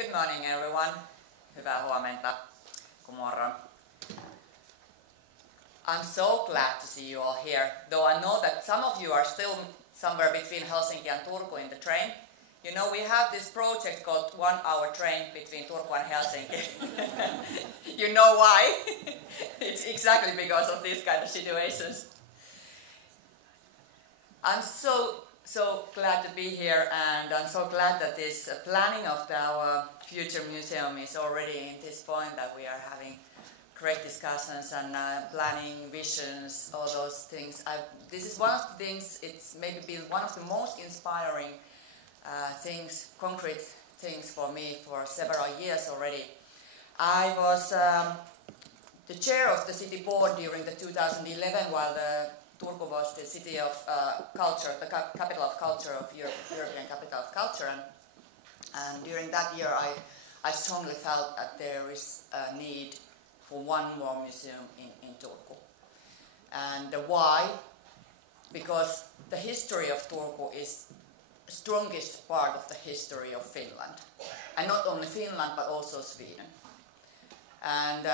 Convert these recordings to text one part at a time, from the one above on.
Good morning everyone. Hyvää huomenta. Good morning. I'm so glad to see you all here, though I know that some of you are still somewhere between Helsinki and Turku in the train. You know, we have this project called 1 hour train between Turku and Helsinki. You know why? It's exactly because of these kind of situations. I'm so glad to be here, and I'm so glad that this planning of our future museum is already at this point, that we are having great discussions and planning visions, all those things. This is one of the things, it's maybe been one of the most inspiring things, concrete things for me for several years already. I was the chair of the city board during the 2011, while the Turku was the city of culture, the capital of culture, of European capital of culture, and during that year I strongly felt that there is a need for one more museum in Turku. And why? Because the history of Turku is the strongest part of the history of Finland. And not only Finland, but also Sweden. And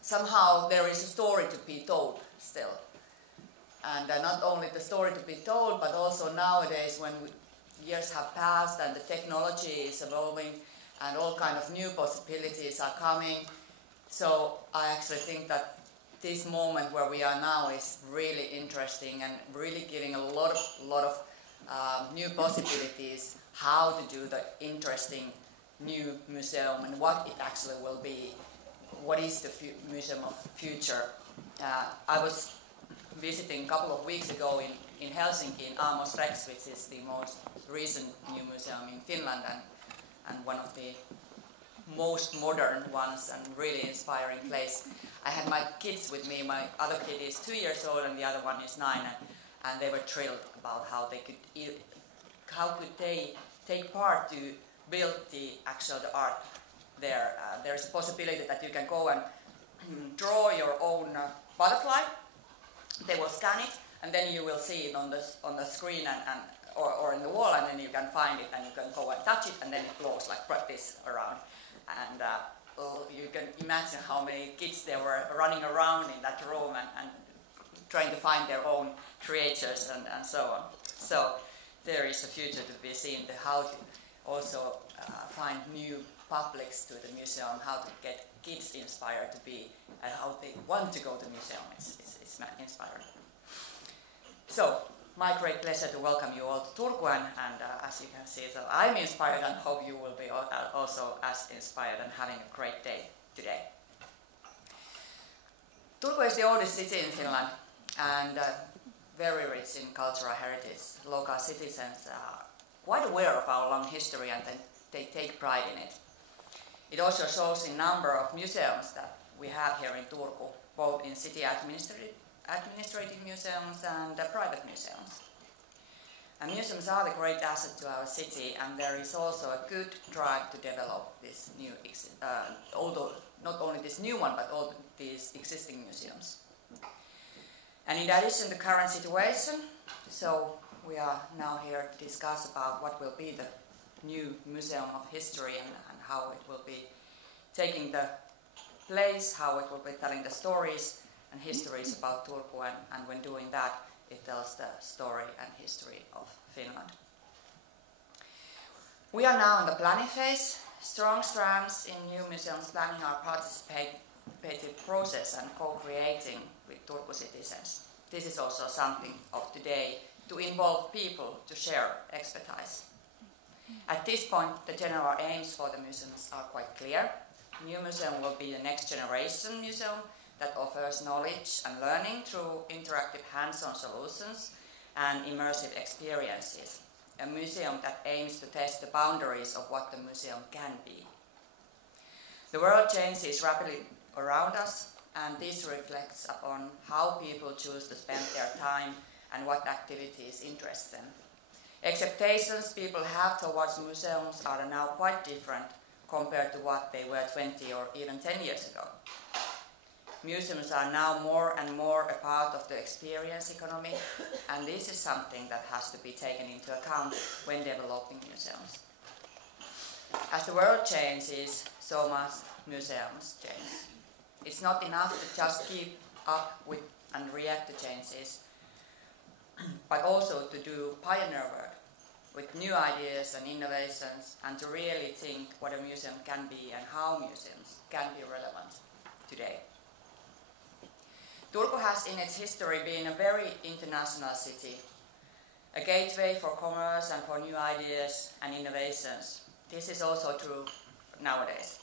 somehow there is a story to be told still. And not only the story to be told, but also nowadays when years have passed and the technology is evolving and all kind of new possibilities are coming. So I actually think that this moment where we are now is really interesting and really giving a lot of new possibilities how to do the interesting new museum and what it actually will be. What is the museum of the future? I was visiting a couple of weeks ago in Helsinki in Amos Rex, which is the most recent new museum in Finland and one of the most modern ones and really inspiring place. I had my kids with me. My other kid is 2 years old and the other one is 9, and they were thrilled about how they could take part to build the art there. There's a possibility that you can go and draw your own butterfly. They will scan it, and then you will see it on the screen or in the wall, and then you can find it and you can go and touch it, and then it glows like this around. And you can imagine how many kids there were running around in that room and trying to find their own creatures and so on. So there is a future to be seen, how to also find new publics to the museum, how to get kids inspired to be, and how they want to go to the museum. It's inspiring. So, my great pleasure to welcome you all to Turku, and as you can see, so I'm inspired and hope you will be also as inspired and having a great day today. Turku is the oldest city in Finland and very rich in cultural heritage. Local citizens are quite aware of our long history and they take pride in it. It also shows in number of museums that we have here in Turku, both in city administrative museums and private museums. And museums are the great asset to our city, and there is also a good drive to develop this new, although not only this new one, but all these existing museums. And in addition to the current situation, so we are now here to discuss about what will be the new Museum of History and how it will be taking the place, how it will be telling the stories and histories about Turku, and when doing that, it tells the story and history of Finland. We are now in the planning phase. Strong strands in new museums planning are participative process and co-creating with Turku citizens. This is also something of today, to involve people to share expertise. At this point, the general aims for the museums are quite clear. New museum will be the next generation museum that offers knowledge and learning through interactive hands-on solutions and immersive experiences. A museum that aims to test the boundaries of what the museum can be. The world changes rapidly around us, and this reflects upon how people choose to spend their time and what activities interest them. Expectations people have towards museums are now quite different compared to what they were 20 or even 10 years ago. Museums are now more and more a part of the experience economy, and this is something that has to be taken into account when developing museums. As the world changes, so must museums change. It's not enough to just keep up with and react to changes, but also to do pioneer work with new ideas and innovations, and to really think what a museum can be and how museums can be relevant today. Turku has in its history been a very international city, a gateway for commerce and for new ideas and innovations. This is also true nowadays.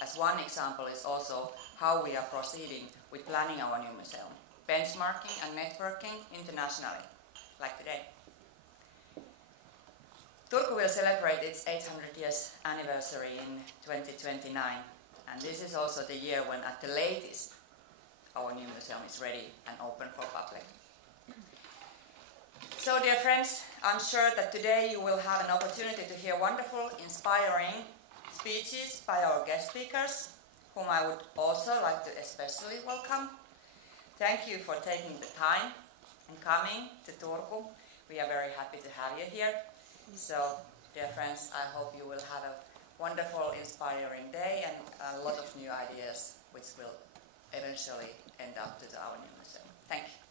As one example is also how we are proceeding with planning our new museum, benchmarking and networking internationally, like today. Turku will celebrate its 800 years anniversary in 2029, and this is also the year when at the latest our new museum is ready and open for public. So dear friends, I'm sure that today you will have an opportunity to hear wonderful, inspiring speeches by our guest speakers, whom I would also like to especially welcome. Thank you for taking the time and coming to Turku. We are very happy to have you here. So, dear friends, I hope you will have a wonderful, inspiring day and a lot of new ideas which will eventually end up to our new museum. Thank you.